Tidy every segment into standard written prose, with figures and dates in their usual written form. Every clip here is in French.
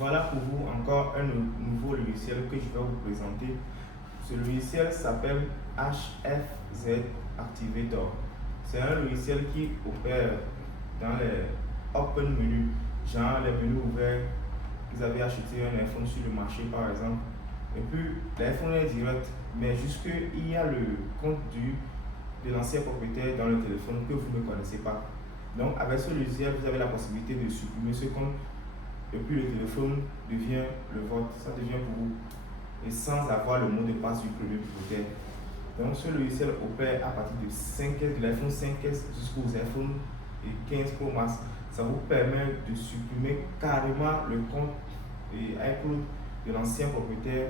Voilà pour vous encore un nouveau logiciel que je vais vous présenter. Ce logiciel s'appelle HFZ Activator. C'est un logiciel qui opère dans les open menus, genre les menus ouverts. Vous avez acheté un iPhone sur le marché par exemple, et puis l'iPhone est direct, mais jusque il y a le compte de l'ancien propriétaire dans le téléphone que vous ne connaissez pas. Donc avec ce logiciel, vous avez la possibilité de supprimer ce compte et puis le téléphone devient le vôtre, ça devient pour vous, et sans avoir le mot de passe du premier propriétaire. Donc ce logiciel opère à partir de 5S, de l'iPhone 5S jusqu'aux iPhone 15 Pro Max. Ça vous permet de supprimer carrément le compte iCloud de l'ancien propriétaire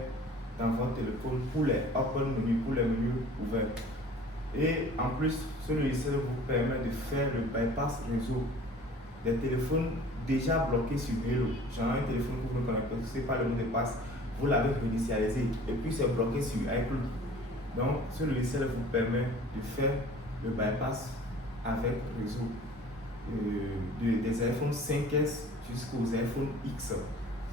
dans votre téléphone pour les open menus, pour les menus ouverts. Et en plus, ce logiciel vous permet de faire le bypass réseau des téléphones déjà bloqués sur Hello. Genre un téléphone que vous ne connaissez pas le mot de passe, vous l'avez réinitialisé et puis c'est bloqué sur iCloud. Donc ce logiciel vous permet de faire le bypass avec réseau des iPhone 5S jusqu'aux iPhone X.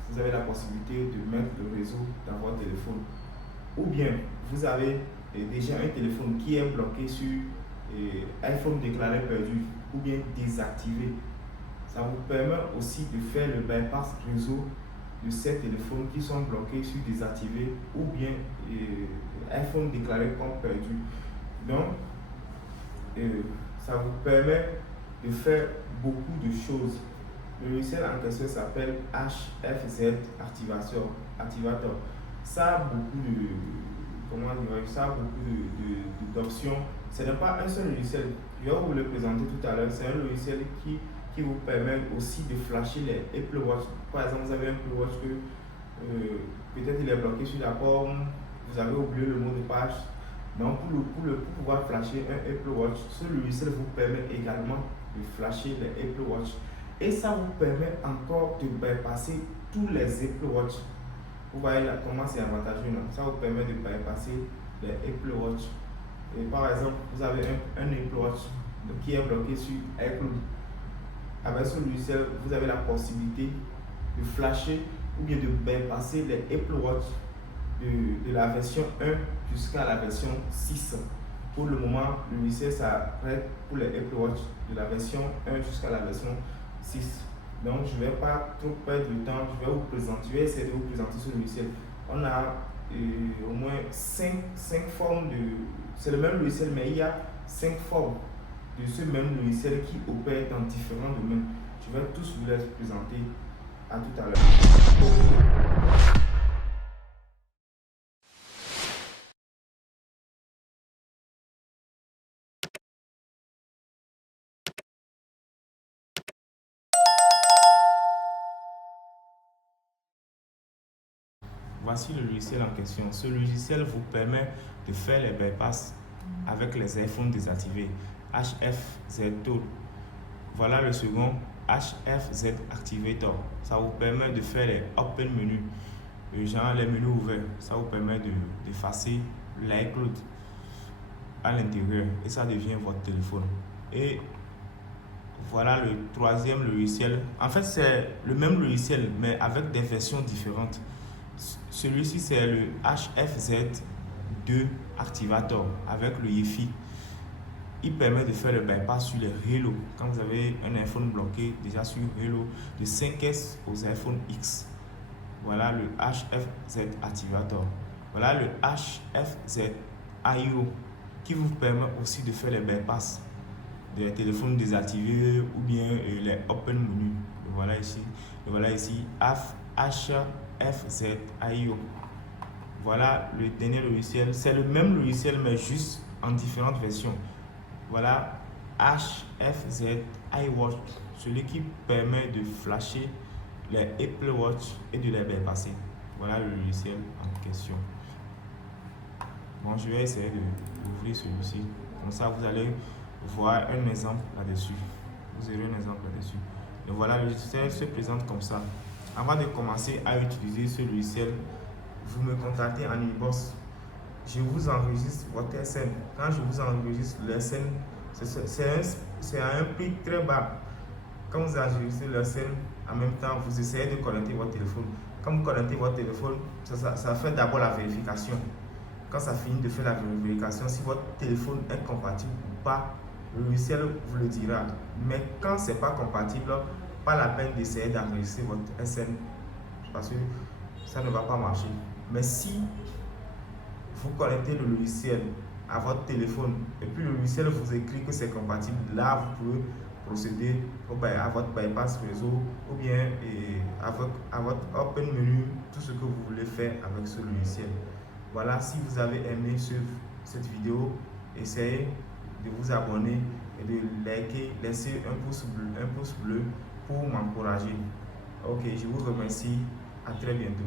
Vous avez la possibilité de mettre le réseau dans votre téléphone. Ou bien vous avez déjà un téléphone qui est bloqué sur iPhone déclaré perdu ou bien désactivé. Ça vous permet aussi de faire le bypass réseau de ces téléphones qui sont bloqués sur désactivé ou bien iPhone déclaré comme perdu. Donc, ça vous permet de faire beaucoup de choses. Le logiciel en question s'appelle HFZ Activator. Ça a beaucoup d'options. Ce n'est pas un seul logiciel. Je vais vous le présenter tout à l'heure. C'est un logiciel qui vous permet aussi de flasher les Apple Watch. Par exemple, vous avez un Apple Watch que peut-être il est bloqué sur la pomme, vous avez oublié le mot de passe. Donc pour pouvoir flasher un Apple Watch, ce logiciel vous permet également de flasher les Apple Watch. Et ça vous permet encore de bypasser tous les Apple Watch. Vous voyez là comment c'est avantageux. Non? Ça vous permet de bypasser les Apple Watch. Et par exemple, vous avez un Apple Watch qui est bloqué sur iCloud. Avec ce logiciel, vous avez la possibilité de flasher ou bien de bypasser les Apple Watch de la version 1 jusqu'à la version 6. Pour le moment, le logiciel s'arrête pour les Apple Watch de la version 1 jusqu'à la version 6. Donc, je ne vais pas trop perdre de temps, je vais essayer de vous présenter ce logiciel. On a au moins 5 formes de... C'est le même logiciel, mais il y a 5 formes de ce même logiciel qui opère dans différents domaines. Je vais tous vous les présenter. À tout à l'heure. Voici le logiciel en question. Ce logiciel vous permet de faire les bypass avec les iPhones désactivés. HFZ Tool. Voilà le second, HFZ Activator. Ça vous permet de faire les open menus, genre les menus ouverts. Ça vous permet d'effacer l'iCloud à l'intérieur et ça devient votre téléphone. Et voilà le troisième logiciel. En fait, c'est le même logiciel, mais avec des versions différentes. Celui-ci, c'est le HFZ2 Activator avec le Wi-Fi. Il permet de faire le bypass sur les Hello. Quand vous avez un iPhone bloqué déjà sur Hello, de 5S aux iPhone X. Voilà le HFZ Activator. Voilà le HFZ IO qui vous permet aussi de faire les bypass des téléphones désactivés ou bien les open menus. Voilà ici. Et voilà ici HFZ IO. Voilà le dernier logiciel. C'est le même logiciel mais juste en différentes versions. Voilà HFZ iWatch, celui qui permet de flasher les Apple Watch et de les bypasser. Voilà le logiciel en question. Bon, je vais essayer d'ouvrir celui-ci. Comme ça, vous allez voir un exemple là-dessus. Vous aurez un exemple là-dessus. Et voilà, le logiciel se présente comme ça. Avant de commencer à utiliser ce logiciel, vous me contactez en inbox. Je vous enregistre votre SN. Quand je vous enregistre le SN, c'est à un prix très bas. Quand vous enregistrez le SN, en même temps, vous essayez de connecter votre téléphone. Quand vous connectez votre téléphone, ça fait d'abord la vérification. Quand ça finit de faire la vérification, si votre téléphone est compatible ou pas, le logiciel vous le dira. Mais quand ce n'est pas compatible, pas la peine d'essayer d'enregistrer votre SN parce que ça ne va pas marcher. Mais si vous connectez le logiciel à votre téléphone et puis le logiciel vous écrit que c'est compatible, là vous pouvez procéder à votre bypass réseau ou bien à votre open menu, tout ce que vous voulez faire avec ce logiciel. Voilà, si vous avez aimé cette vidéo, essayez de vous abonner et de liker, laisser un pouce bleu pour m'encourager. Ok, je vous remercie. À très bientôt.